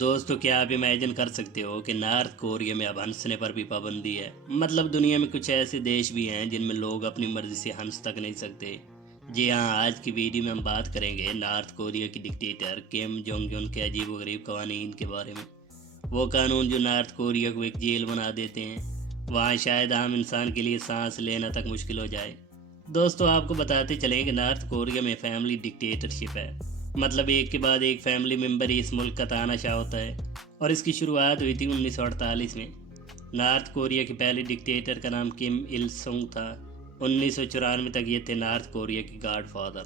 دوستو کیا آپ امیجن کر سکتے ہو کہ نارتھ کوریا میں اب ہنسنے پر بھی پابندی ہے؟ مطلب دنیا میں کچھ ایسے دیش بھی ہیں جن میں لوگ اپنی مرضی سے ہنس تک نہیں سکتے۔ جی ہاں، آج کی ویڈیو میں ہم بات کریں گے نارتھ کوریا کی ڈکٹیٹر کم جونگ یون کے عجیب و غریب قوانین کے بارے میں۔ وہ قانون جو نارتھ کوریا کو ایک جیل بنا دیتے ہیں، وہاں شاید عام انسان کے لیے سانس لینا تک مشکل ہو جائے۔ دوستو آپ کو بتاتے چلیں کہ نارتھ کوریا میں فیملی ڈکٹیٹرشپ ہے، مطلب ایک کے بعد ایک فیملی ممبر ہی اس ملک کا تاناشاہ ہوتا ہے، اور اس کی شروعات ہوئی تھی 1948 میں۔ نارتھ کوریا کے پہلے ڈکٹیٹر کا نام کم il سنگ تھا۔ 1994 تک یہ تھے نارتھ کوریا کے گاڈ فادر۔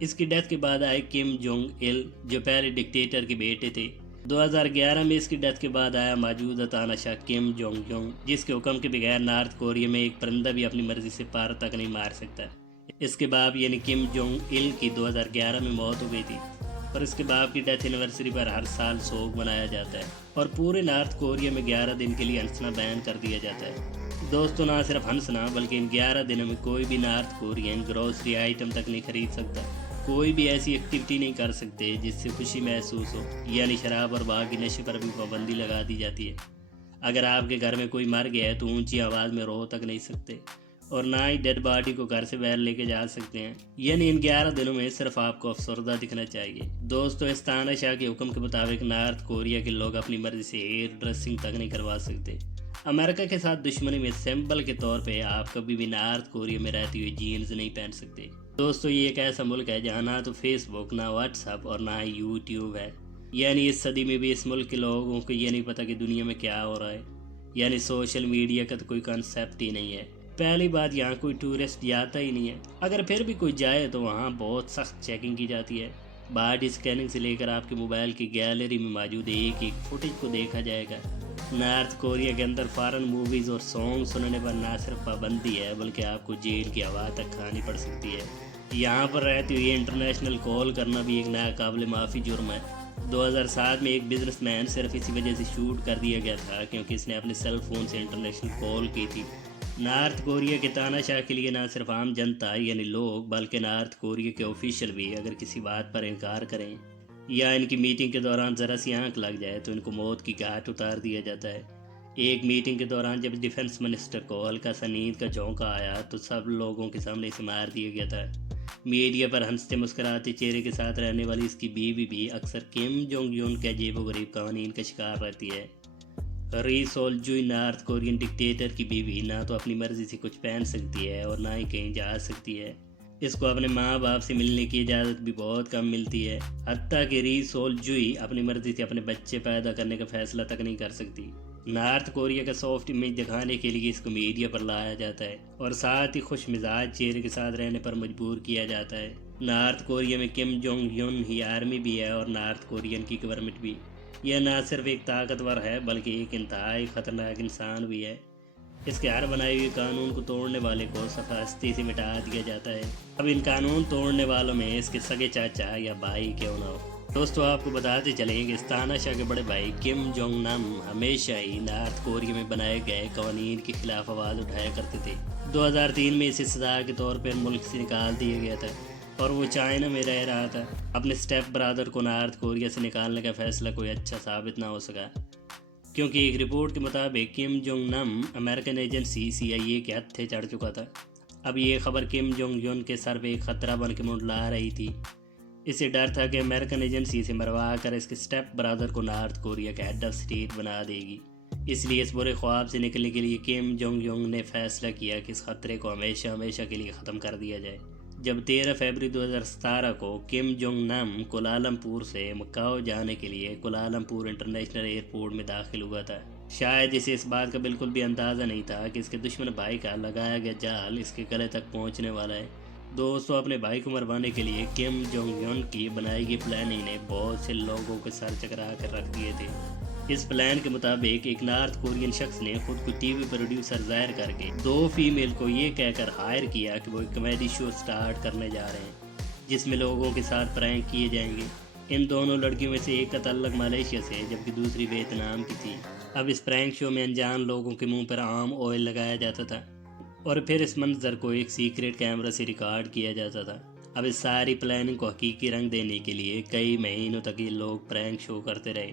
اس کی ڈیتھ کے بعد آئے کم جونگ il جو پہلے ڈکٹیٹر کے بیٹے تھے۔ 2011 میں اس کی ڈیتھ کے بعد آیا موجودہ تاناشاہ کم جونگ یونگ، جس کے حکم کے بغیر نارتھ کوریا میں ایک پرندہ بھی اپنی مرضی سے پار تک نہیں مار سکتا۔ اس کے باپ یعنی کم جونگ il کی 2011 میں موت ہو گئی تھی، اور اس کے باپ کی ڈیتھ اینیورسری پر ہر سال سوگ منایا جاتا ہے، اور پورے نارتھ کوریا میں 11 دن کے لیے ہنسنا بین کر دیا جاتا ہے۔ دوستو نہ صرف ہنسنا بلکہ ان 11 دنوں میں کوئی بھی نارتھ کورین گروسری آئٹم تک نہیں خرید سکتا، کوئی بھی ایسی ایکٹیویٹی نہیں کر سکتے جس سے خوشی محسوس ہو، یعنی شراب اور باقی نشے پر بھی پابندی لگا دی جاتی ہے۔ اگر آپ کے گھر میں کوئی مر گیا ہے تو اونچی آواز میں رو تک نہیں سکتے، اور نہ ہی ڈیڈ باڈی کو گھر سے باہر لے کے جا سکتے ہیں، یعنی ان 11 دنوں میں صرف آپ کو افسردہ دکھنا چاہیے۔ دوستو اس تاناشاہ کے حکم کے مطابق نارتھ کوریا کے لوگ اپنی مرضی سے ہیئر ڈریسنگ تک نہیں کروا سکتے۔ امریکہ کے ساتھ دشمنی میں سمبل کے طور پہ آپ کبھی بھی نارتھ کوریا میں رہتی ہوئی جینز نہیں پہن سکتے۔ دوستو یہ ایک ایسا ملک ہے جہاں نہ تو فیس بک، نہ واٹس ایپ اور نہ ہی یوٹیوب ہے، یعنی اس صدی میں بھی اس ملک کے لوگوں کو یہ نہیں پتا کہ دنیا میں کیا ہو رہا ہے، یعنی سوشل میڈیا کا تو کوئی کنسیپٹ ہی نہیں ہے۔ پہلی بات یہاں کوئی ٹورسٹ جاتا ہی نہیں ہے، اگر پھر بھی کوئی جائے تو وہاں بہت سخت چیکنگ کی جاتی ہے۔ باڈی اسکیننگ سے لے کر آپ کے موبائل کی گیلری میں موجود ایک ایک فوٹیج کو دیکھا جائے گا۔ نارتھ کوریا کے اندر فارن موویز اور سانگ سننے پر نہ صرف پابندی ہے بلکہ آپ کو جیل کی ہوا تک کھانی پڑ سکتی ہے۔ یہاں پر رہتی ہوئی انٹرنیشنل کال کرنا بھی ایک ناقابل معافی جرم ہے۔ 2007 میں ایک بزنس مین صرف اسی وجہ سے شوٹ کر دیا گیا تھا کیونکہ اس نے اپنے سیل فون سے انٹرنیشنل کال کی تھی۔ نارتھ کوریا کے تاناشاہ کے لیے نہ صرف عام جنتا یعنی لوگ بلکہ نارتھ کوریا کے آفیشل بھی اگر کسی بات پر انکار کریں یا ان کی میٹنگ کے دوران ذرا سی آنکھ لگ جائے تو ان کو موت کی گھاٹ اتار دیا جاتا ہے۔ ایک میٹنگ کے دوران جب ڈیفنس منسٹر کو ہلکا سا نیند کا جھونکا آیا تو سب لوگوں کے سامنے اسے مار دیا گیا تھا۔ میڈیا پر ہنستے مسکراتے چہرے کے ساتھ رہنے والی اس کی بیوی بھی اکثر کم جونگ یون کے عجیب و غریب قوانین کا شکار رہتی ہے۔ ری سول جوئی نارتھ کورین ڈکٹیٹر کی بیوی نہ تو اپنی مرضی سے کچھ پہن سکتی ہے اور نہ ہی کہیں جا سکتی ہے۔ اس کو اپنے ماں باپ سے ملنے کی اجازت بھی بہت کم ملتی ہے، حتیٰ کہ ری سول جوئی اپنی مرضی سے اپنے بچے پیدا کرنے کا فیصلہ تک نہیں کر سکتی۔ نارتھ کوریا کا سافٹ امیج دکھانے کے لیے اس کو میڈیا پر لایا جاتا ہے اور ساتھ ہی خوش مزاج چہرے کے ساتھ رہنے پر مجبور کیا جاتا ہے۔ نارتھ کوریا میں کم جونگ یون ہی آرمی بھی ہے اور نارتھ کورین کی گورنمنٹ بھی۔ یہ نہ صرف ایک طاقتور ہے بلکہ ایک انتہائی خطرناک انسان بھی ہے۔ اس کے ہر بنائے ہوئے قانون کو توڑنے والے کو صفحہ ہستی سے مٹا دیا جاتا ہے، اب ان قانون توڑنے والوں میں اس کے سگے چاچا یا بھائی کیوں نہ ہو۔ دوستو آپ کو بتاتے چلیں کہ اس تاناشاہ کے بڑے بھائی کم جونگ نم ہمیشہ ہی نارتھ کوریا میں بنائے گئے قوانین کے خلاف آواز اٹھایا کرتے تھے۔ 2003 میں اسے سزا کے طور پر ملک سے نکال دیا گیا تھا اور وہ چائنا میں رہ رہا تھا۔ اپنے سٹیپ برادر کو نارتھ کوریا سے نکالنے کا فیصلہ کوئی اچھا ثابت نہ ہو سکا، کیونکہ ایک رپورٹ کے مطابق کم جونگ نم امریکن ایجنسی CIA کے ہتھے چڑھ چکا تھا۔ اب یہ خبر کم جونگ یون کے سر پہ ایک خطرہ بن کے منڈلا رہی تھی۔ اسے ڈر تھا کہ امریکن ایجنسی سے مروا کر اس کے سٹیپ برادر کو نارتھ کوریا کا ہیڈ آف اسٹیٹ بنا دے گی، اس لیے اس برے خواب سے نکلنے کے لیے کم جونگ یونگ نے فیصلہ کیا کہ اس خطرے کو ہمیشہ کے لیے ختم کر دیا جائے۔ جب 13 فروری 2017 کو کم جونگ نم کولالمپور سے مکاؤ جانے کے لیے کولالمپور انٹرنیشنل ایئرپورٹ میں داخل ہوا تھا، شاید اسے اس بات کا بالکل بھی اندازہ نہیں تھا کہ اس کے دشمن بھائی کا لگایا گیا جال اس کے گلے تک پہنچنے والا ہے۔ دوستو اپنے بھائی کو مروانے کے لیے کم جونگ یون کی بنائی گئی پلاننگ نے بہت سے لوگوں کے سر چکرا کر رکھ دیے تھے۔ اس پلان کے مطابق ایک نارتھ کورین شخص نے خود کو ٹی وی پروڈیوسر ظاہر کر کے 2 فیمیل کو یہ کہہ کر ہائر کیا کہ وہ ایک کامیڈی شو سٹارٹ کرنے جا رہے ہیں جس میں لوگوں کے ساتھ پرینک کیے جائیں گے۔ ان دونوں لڑکیوں میں سے ایک کا تعلق ملیشیا سے جبکہ دوسری ویتنام کی تھی۔ اب اس پرینک شو میں انجان لوگوں کے منہ پر عام آئل لگایا جاتا تھا اور پھر اس منظر کو ایک سیکریٹ کیمرہ سے ریکارڈ کیا جاتا تھا۔ اب اس ساری پلاننگ کو حقیقی رنگ دینے کے لیے کئی مہینوں تک یہ لوگ پرینک شو کرتے رہے۔